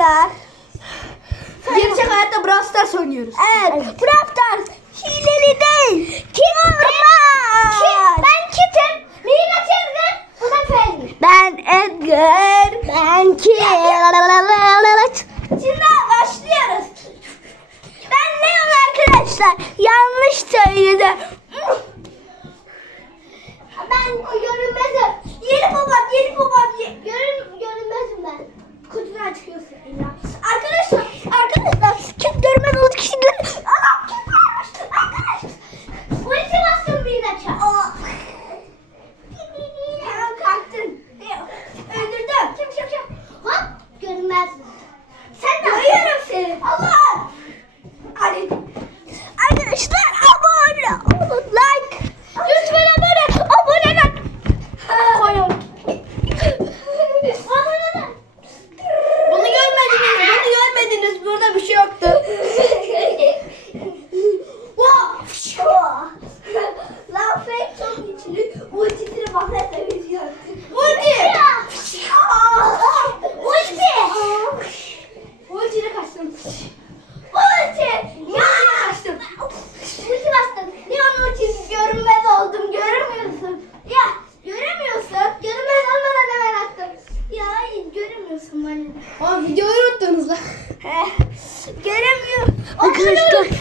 arkadaşlar. Gerçek hayatta Brawl Stars oynuyoruz. Evet. Brawl Stars hileli değil. Kim Kim? Ben Kit'im. Melina teyze. Bu da Feyzi. Ben Edgar. Ben Kim? Şimdi başlıyoruz. Ben Leon arkadaşlar. Yanlış söyledim. Aman. Aa videoyu unuttunuz lan. Göremiyorum. Arkadaşlar.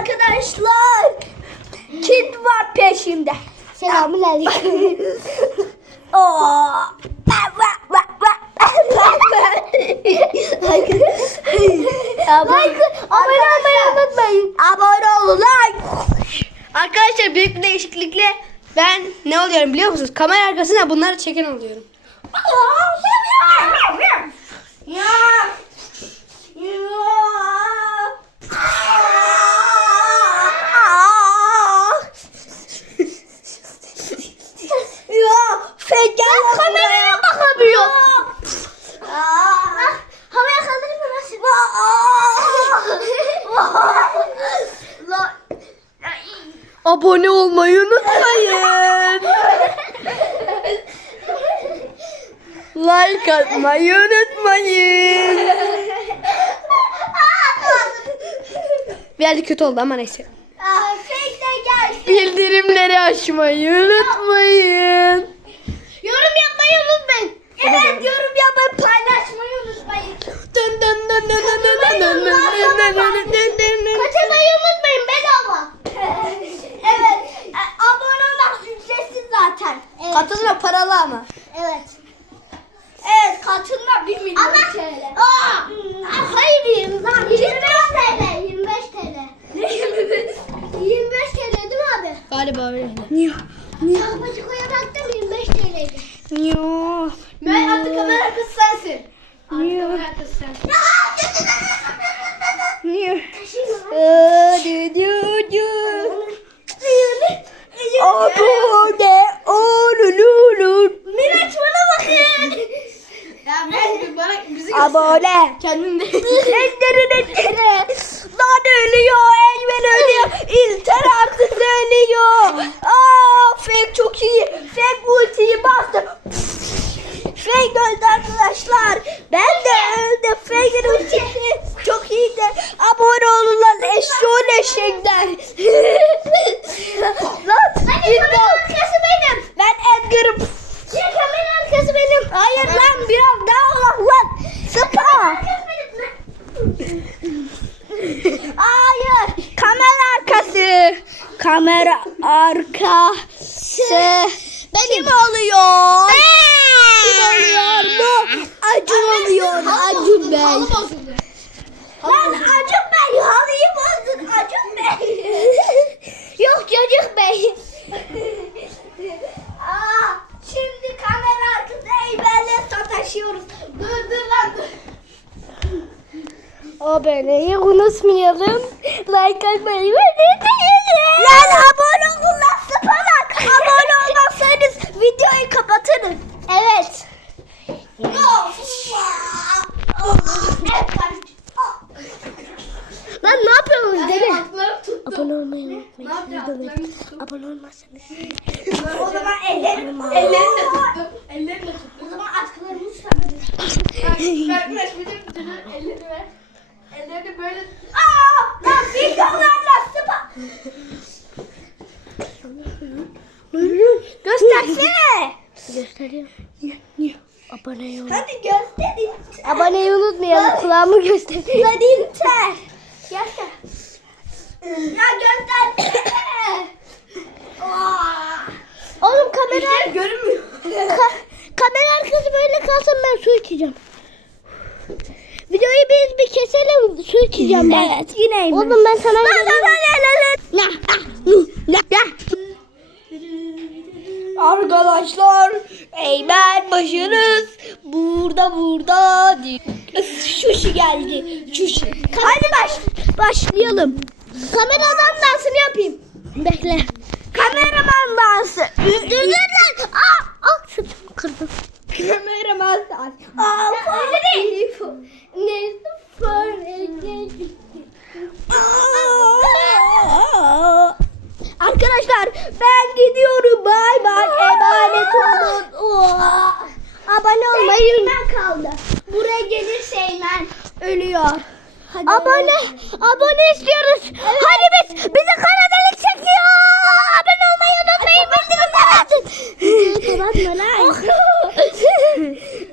Arkadaşlar kit var peşimde. Selamun aleyküm. Like, abone olmayı unutmayın. Abone olun like. Arkadaşlar büyük bir değişiklikle ben ne oluyorum biliyor musunuz? Kamera arkasına bunları çeken oluyorum. Ya. Ya Abone olmayı unutmayın. like atmayı unutmayın. Birazcık kötü oldu ama neyse. Ah. Bildirimleri açmayı unutmayın. Yorum yapmayı unutmayın. Evet yorum yapmayı paylaşmayı unutmayın. Dın galiba öyle. Niye? Niye? Çarpıcı koya baktım 25 TL'ydi. Niye? Ben artık kamera kız sensin. Niye? Kamera kız sensin. Niye? Dü dü dü. Abu de olululul. Miraç bana bakın. Ya ben bana bizi göster. Abone. Kendin de. Ellerin elleri. Eşekler. lan Hadi kamera arkası benim. Ben Edgar'ım. Ya kamera arkası benim. Hayır lan biraz daha olan lan. Sıpa. Benim. Hayır. Kamera arkası. Kamera arkası. Kim oluyor? Kim oluyor bu? Acun oluyor. Acun Bey. Lan Acun Bey halıyı bozdun Acun Bey. Yok çocuk bey. Aa, şimdi kamera arkası Eymen'le sataşıyoruz. Dur dur lan dur. Aboneyi unutmayalım. Like atmayı ve unutmayalım. Lan abone olun lan sıpanak. abone olmazsanız videoyu kapatırız. Evet. Lan ne yapıyorsunuz? Atlarım tuttum. Abone olmayı Ne unutmayın. tuttum. Abone olmazsanız. O zaman ellerim. De tuttum. Ellerini de O tuttum. zaman atkılarımı çıkarırız. Ver ver ellerini ver. Ellerini böyle Aa, lan videolarla sıpa. Göstersene. Gösteriyorum. Abone olun. Hadi gösterin. Aboneyi unutmayalım. Kulağımı göster. Hadi inter. Göster. Ya göstersene. Aa. Oğlum kamera İşte görünmüyor. ka- kamera arkası böyle kalsın ben su içeceğim. Videoyu biz bir keselim su içeceğim ben. Evet yine Oğlum ben sana La la la la la la. La, la, la. Arkadaşlar Eymen başınız burada burada Şuşi geldi Şuşi Hadi baş, başlayalım Kameradan dansını yapayım. Bekle. Kameraman dansı Dur lan. Aa, aa saçımı kırdım. Kameraman dansı Aa, öyle Ne Aa. Arkadaşlar ben gidiyorum bay bay emanet olun. Abone olmayı Eymen kaldı Buraya gelirse Eymen ölüyor Hadi Abone, abone istiyoruz. Hadi biz, bizi kara delik çekiyor. Abone olmayı unutmayın. Bildirimleri açın. Kapatma lan.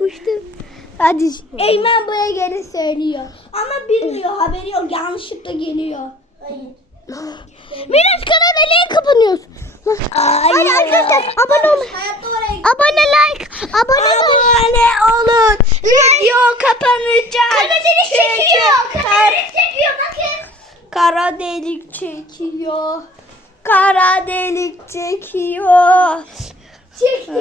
Uçtum. Hadi. Eymen buraya gelin söylüyor. Ama bilmiyor haberi yok. Yanlışlıkla geliyor. Hayır. Miraç deliğe kapanıyoruz. Hadi arkadaşlar abone oraya Abone like. Abone. Abone olun. Video kapanacak. Kara delik çekiyor. Kara delik çekiyor bakın. Kara delik çekiyor. Kara delik çekiyor. Çekti.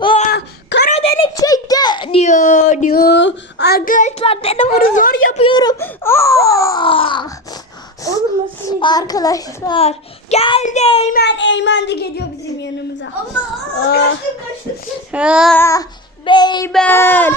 Aa, kara delik çekti diyor diyor. Arkadaşlar telefonu zor yapıyorum. Aa! Oğlum nasıl? Arkadaşlar geldi Eymen. Eymen de geliyor bizim yanımıza. Allah kaçtım kaçtım. Aa, Beymen.